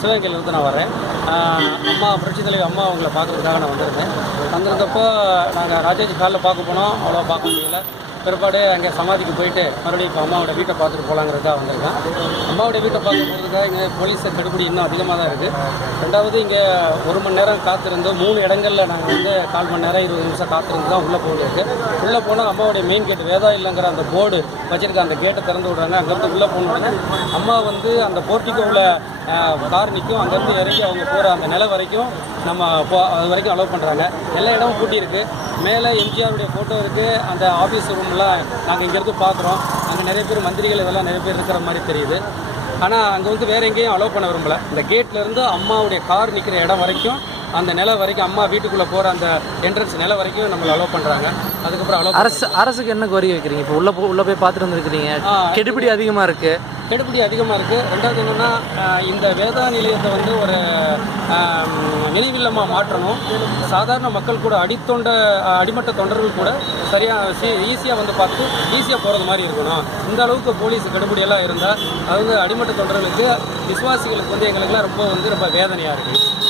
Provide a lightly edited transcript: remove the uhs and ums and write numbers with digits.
சிவகங்கையிலேருந்து நான் வரேன். அம்மா புரட்சி தலைவி அம்மா அவங்கள பார்க்கறதுக்காக நான் வந்திருந்தேன். வந்திருந்தப்போ நாங்கள் ராஜாஜி காலில் பார்க்க போனோம், அவ்வளோ பார்க்க முடியல. பிற்பாடு அங்கே சமாதிக்கு போயிட்டு மறுபடியும் இப்போ அம்மாவோட வீட்டை பார்த்துட்டு போகலாங்கிறதுக்காக வந்திருக்கேன். அம்மாவோட வீட்டை பார்க்க போகிறதுக்காக இங்கே போலீஸ் கடுபிடி இன்னும் அதிகமாக தான் இருக்குது. ரெண்டாவது இங்கே 1 மணி நேரம் காத்திருந்து 3 இடங்களில் நாங்கள் வந்து 4 மணி நேரம் 20 நிமிஷம் காத்திருந்து தான் உள்ளே போகிறது. உள்ளே போனால் அம்மாவுடைய மெயின் கேட் வேதா இல்லைங்கிற அந்த போர்டு வச்சுருக்க அந்த கேட்டை திறந்து விட்றாங்க. அங்கேருந்து உள்ளே போனோடனே அம்மா வந்து அந்த போர்ட்டிக்கோவில் கார் நிற்கும், அங்கேருந்து இறங்கி அவங்க போகிற அந்த நிலை வரைக்கும் நம்ம அது வரைக்கும் அலோவ் பண்ணுறாங்க. எல்லா இடமும் பூட்டியிருக்கு. மேலே எம்ஜிஆருடைய ஃபோட்டோ இருக்குது. அந்த ஆஃபீஸ் ரூம்லாம் நாங்கள் இங்கேருந்து பார்க்குறோம். அங்கே நிறைய பேர் மந்திரிகள் இதெல்லாம் நிறைய பேர் இருக்கிற மாதிரி தெரியுது. ஆனால் அங்கே வந்து வேறு எங்கேயும் அலோவ் பண்ண விரும்பலை. இந்த கேட்லேருந்து அம்மாவுடைய கார் நிற்கிற இடம் வரைக்கும், அந்த நிலை வரைக்கும், அம்மா வீட்டுக்குள்ளே போகிற அந்த என்ட்ரன்ஸ் நிலை வரைக்கும் நம்மளை அலோவ் பண்ணுறாங்க. அதுக்கப்புறம் அரசுக்கு என்ன கோரிக்கை வைக்கிறீங்க? இப்போ உள்ளே போய் பார்த்துட்டு வந்துருக்கிறீங்க, கெடுபிடி அதிகமாக இருக்குது. கெடுபிடி அதிகமாக இருக்குது. ரெண்டாவது என்னென்னா, இந்த வேதா நிலையத்தை வந்து ஒரு நினைவில்லமாக மாற்றணும். சாதாரண மக்கள் கூட அடிமட்ட தொண்டர்கள் கூட சரியாக ஈஸியாக வந்து பார்த்து ஈஸியாக போகிறது மாதிரி இருக்கணும். இந்த அளவுக்கு போலீஸ் கெடுபிடியெல்லாம் இருந்தால் அது வந்து அடிமட்ட தொண்டர்களுக்கு, விசுவாசிகளுக்கு வந்து எங்களுக்குலாம் ரொம்ப வேதனையாக இருக்குது.